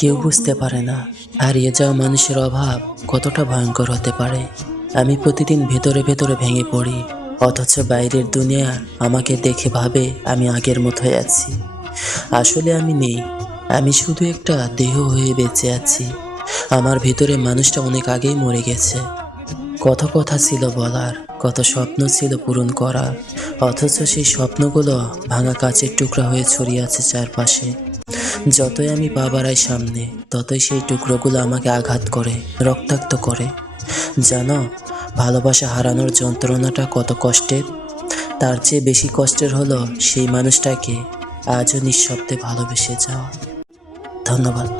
কেউ বুঝতে পারে না হারিয়ে যাওয়া মানুষের অভাব কতটা ভয়ঙ্কর হতে পারে। আমি প্রতিদিন ভেতরে ভেতরে ভেঙে পড়ি, অথচ বাইরের দুনিয়া আমাকে দেখে ভাবে আমি আগের মতোই আছি। আসলে আমি নেই, আমি শুধু একটা দেহ হয়ে বেঁচে আছি। আমার ভিতরে মানুষটা অনেক আগেই মরে গেছে। কত কথা ছিল বলার, কত স্বপ্ন ছিল পূরণ করার, অথচ সেই স্বপ্নগুলো ভাঙা কাচের টুকরা হয়ে ছড়িয়ে আছে চারপাশে। যতই আমি পা বাড়াই সামনে, ততই সেই টুকরোগুলো আমাকে আঘাত করে, রক্তাক্ত করে। জানো, ভালোবাসা হারানোর যন্ত্রণাটা কত কষ্টের? তার চেয়ে বেশি কষ্টের হলো সেই মানুষটাকে আজও নিঃশব্দে ভালোবেসে যাওয়া। ধন্যবাদ।